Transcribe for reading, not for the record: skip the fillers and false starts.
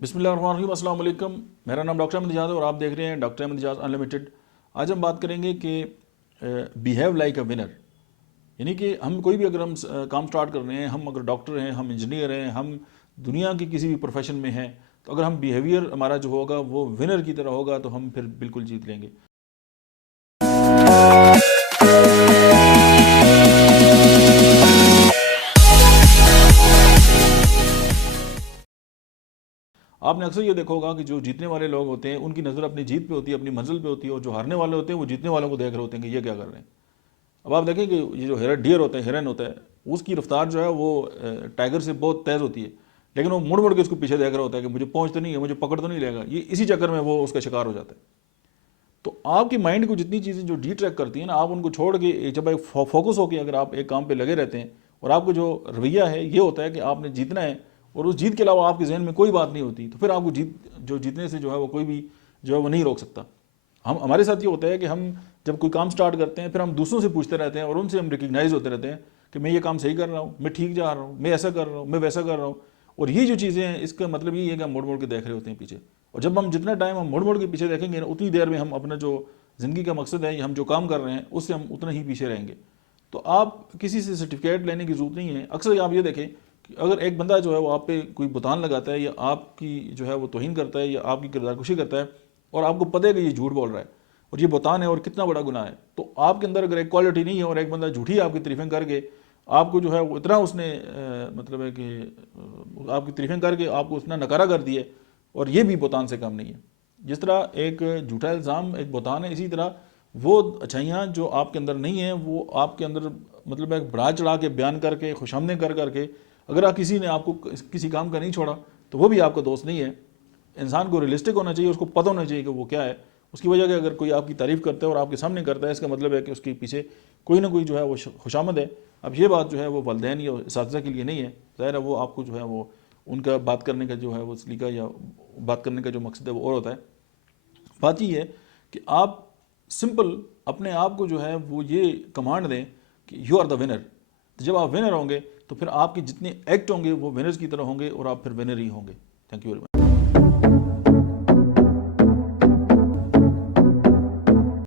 बिस्मिल्लाहिर्रहमानिर्रहीम, अस्सलाम वालेकुम। मेरा नाम डॉक्टर अहमद इजाज़ है और आप देख रहे हैं डॉक्टर अहमद इजाज़ अनलिमिटेड। आज हम बात करेंगे कि बिहेव लाइक अ विनर, यानी कि हम कोई भी अगर हम काम स्टार्ट कर रहे हैं, हम अगर डॉक्टर हैं, हम इंजीनियर हैं, हम दुनिया की किसी भी प्रोफेशन में हैं, तो अगर हम बिहेवियर हमारा जो होगा वो विनर की तरह होगा तो हम फिर बिल्कुल जीत लेंगे। आपने अक्सर ये देखा होगा कि जो जीतने वाले लोग होते हैं उनकी नज़र अपनी जीत पे होती है, अपनी मंजिल पे होती है, और जो हारने वाले होते हैं वो जीतने वालों को देख रहे होते हैं कि ये क्या कर रहे हैं। अब आप देखें कि ये जो डियर होता है, हिरन होता है, उसकी रफ्तार जो है वो टाइगर से बहुत तेज़ होती है, लेकिन वो मुड़ मुड़ के उसको पीछे देख रहा होता है कि मुझे पहुंच तो नहीं है, मुझे पकड़ तो नहीं लेगा। ये इसी चक्कर में वो उसका शिकार हो जाता है। तो आपकी माइंड को जितनी चीज़ें जो डी ट्रैक करती हैं ना, आप उनको छोड़ के जब एक फोकस होकर अगर आप एक काम पे लगे रहते हैं और आपको जो रवैया है ये होता है कि आपने जीतना है और उस जीत के अलावा आपके जहन में कोई बात नहीं होती, तो फिर आपको जीतने से जो है वो कोई भी जो है वो नहीं रोक सकता। हमारे साथ ये होता है कि हम जब कोई काम स्टार्ट करते हैं फिर हम दूसरों से पूछते रहते हैं और उनसे हम रिकग्नाइज होते रहते हैं कि मैं ये काम सही कर रहा हूँ, मैं ठीक जा रहा हूँ, मैं ऐसा कर रहा हूँ, मैं वैसा कर रहा हूँ। और ये जो चीज़ें हैं इसका मतलब ये है कि हम मोड़ मोड़ के देख रहे होते हैं पीछे, और जब हम जितना टाइम हम मोड़ मोड़ के पीछे देखेंगे ना, उतनी देर में हम अपना जो ज़िंदगी का मकसद है, हम जो काम कर रहे हैं उससे हम उतना ही पीछे रहेंगे। तो आप किसी से सर्टिफिकेट लेने की ज़रूरत नहीं है। अक्सर आप ये देखें कि अगर एक बंदा जो है वो आप पे कोई बुतान लगाता है या आपकी जो है वो तौहीन करता है या आपकी किरदारकुशी करता है और आपको पता है कि ये झूठ बोल रहा है और ये बुतान है और कितना बड़ा गुनाह है, तो आपके अंदर अगर एक क्वालिटी नहीं है और एक बंदा झूठी आपकी तारीफें करके आपको जो है वो इतना उसने मतलब है कि आपकी तारीफें करके आपको उतना नकारा कर दिया, और ये भी बुतान से कम नहीं है। जिस तरह एक झूठा इल्ज़ाम एक बुतान है, इसी तरह वो अच्छाइयाँ जो आपके अंदर नहीं है वो आपके अंदर मतलब एक बढ़ा चढ़ा के बयान करके खुशामदे कर करके अगर आप किसी ने आपको किसी काम का नहीं छोड़ा तो वो भी आपका दोस्त नहीं है। इंसान को रियलिस्टिक होना चाहिए, उसको पता होना चाहिए कि वो क्या है। उसकी वजह कि अगर कोई आपकी तारीफ़ करता है और आपके सामने करता है, इसका मतलब है कि उसके पीछे कोई ना कोई जो है वो खुशामद है। अब ये बात जो है वो वालिदैन या इस्तिज़ा के लिए नहीं है, ज़ाहिर है वो आपको जो है वो उनका बात करने का जो है वो सलीका या बात करने का जो मकसद है वो और होता है। बात ये है कि आप सिंपल अपने आप को जो है वो ये कमांड दें कि यू आर द विनर। तो जब आप विनर होंगे तो फिर आपके जितने एक्ट होंगे वो विनर्स की तरह होंगे और आप फिर विनर ही होंगे। Thank you very much.